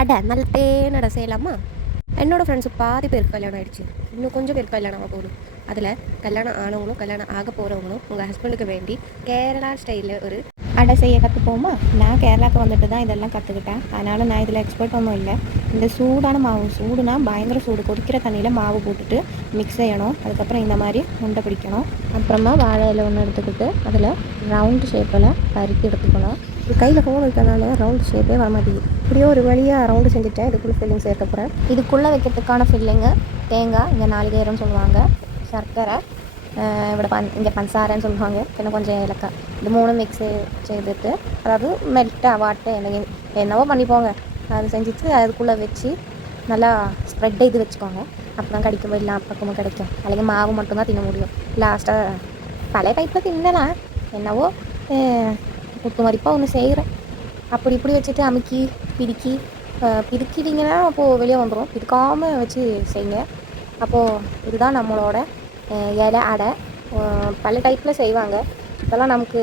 அடை நல்ல தேனடை செய்யலாமா? என்னோடய ஃப்ரெண்ட்ஸு பாதி பேருக்கு கல்யாணம் ஆகிடுச்சு, இன்னும் கொஞ்சம் பேருக்கு கல்யாணம் ஆக போகணும். அதில் கல்யாணம் ஆனவங்களும் கல்யாணம் ஆக போகிறவங்களும் உங்கள் ஹஸ்பண்டுக்கு வேண்டி கேரளா ஸ்டைலில் ஒரு அடை செய்ய கற்றுப்போமா? நான் கேரளாவுக்கு வந்துட்டு தான் இதெல்லாம் கற்றுக்கிட்டேன். அதனால் நான் இதில் எக்ஸ்பர்ட் ஒன்றும் இல்லை. இந்த சூடான மாவு, சூடுனா பயங்கர சூடு, கொதிக்கிற தண்ணியில் மாவு போட்டுட்டு மிக்ஸ் செய்யணும். அதுக்கப்புறம் இந்த மாதிரி உண்டை பிடிக்கணும். அப்புறமா வாழை இலை ஒன்று எடுத்துக்கிட்டு அதில் ரவுண்டு ஷேப்பில் பருத்தி எடுத்துக்கணும். கையில் ஃபோன் இருக்கிறதுனால ரவுண்டு ஷேப்பே வரமாட்டேங்குது. இப்படியோ ஒரு வழியாக ரவுண்டு செஞ்சுட்டேன். இதுக்குள்ளே ஃபில்லிங் சேர்க்க போகிறேன். இதுக்குள்ளே வைக்கிறதுக்கான ஃபில்லிங்கு தேங்காய், இங்கே நாளிகேரம்னு சொல்லுவாங்க, சர்க்கரை, ഇവിടെ இங்கே பஞ்சாரன்னு சொல்லுவாங்க, இன்னும் கொஞ்சம் ஏலக்காய், இது 3 மிக்ஸ் செய்துட்டு, அதாவது மெல்ட்டாக வாட்டை என்னவோ பண்ணிப்போங்க, அது செஞ்சுட்டு அதுக்குள்ளே வச்சு நல்லா ஸ்ப்ரெட் இது வச்சுக்கோங்க. அப்புறம் கடிக்கும்போது எல்லா பக்கமும் கிடைக்கும். അല്ലെങ്കിൽ மாவு மட்டும்தான் தின்ன முடியும். லாஸ்ட்டாக பழைய டைப்பில் தின்னலாம், என்னவோ குத்து மதிப்பாக ஒன்று செய்கிறேன். அப்படி இப்படி வச்சுட்டு அமுக்கி பிதுக்கிட்டிங்கன்னா அப்போது வெளியே வந்துடும். பிதுக்காமல் வச்சு செய்யுங்க. அப்போது இதுதான் நம்மளோட இலை அடை. பல டைப்பில் செய்வாங்க, இதெல்லாம் நமக்கு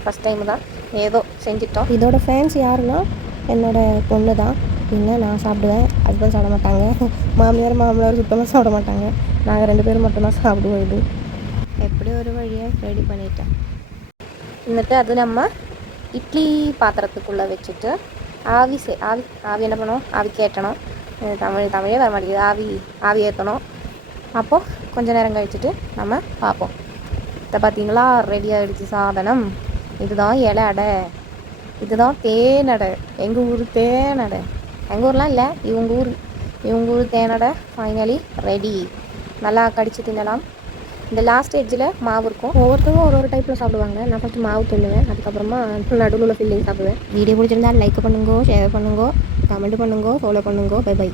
ஃபஸ்ட் டைம் தான், ஏதோ செஞ்சிட்டோம். இதோட ஃபேன்ஸ் யாருன்னா என்னோடய பொண்ணு தான். இன்னும் நான் சாப்பிடுவேன், ஹஸ்பண்ட் சாப்பிட மாட்டாங்க, மாமியார் சுத்தமாக சாப்பிட மாட்டாங்க. நாங்கள் 2 பேரும் மட்டும்தான் சாப்பிடுவோம். இது எப்படி ஒரு வழியாக ரெடி பண்ணிட்டேன். എന്നിട്ട് அது நம்ம இட்லி பாத்திரத்துக்குள்ளே வச்சுட்டு ஆவி என்ன பண்ணணும், ஆவிக்கு ஏற்றணும். தமிழே வர மாட்டேங்குது. ஆவி ஏற்றணும். அப்போது கொஞ்சம் நேரம் கழிச்சுட்டு நம்ம பார்ப்போம். இதை பார்த்தீங்களா, ரெடி ஆகிடுச்சு சாதனம். இதுதான் இலை அடை, இதுதான் தேனடை. எங்கள் ஊர் தேனடை, எங்கள் ஊர்லாம் இல்லை, இவங்க ஊர் தேனடை ஃபைனலி ரெடி. நல்லா கடிச்சு தின்னலாம். இந்த லாஸ்ட் எட்ஜில் மாவு இருக்கும். ஒவ்வொருத்தரும் ஒரு டைப்பில் சாப்பிடுவாங்க. நான் ஃபஸ்ட்டு மாவு தின்னுவேன், அதுக்கப்புறமா நடுவில் ஃபில்லிங் சாப்பிடுவேன். வீடியோ பிடிச்சிருந்தால் லைக் பண்ணுங்க, ஷேர் பண்ணுங்க, கமெண்ட் பண்ணுங்க, ஃபாலோ பண்ணுங்க. Bye by.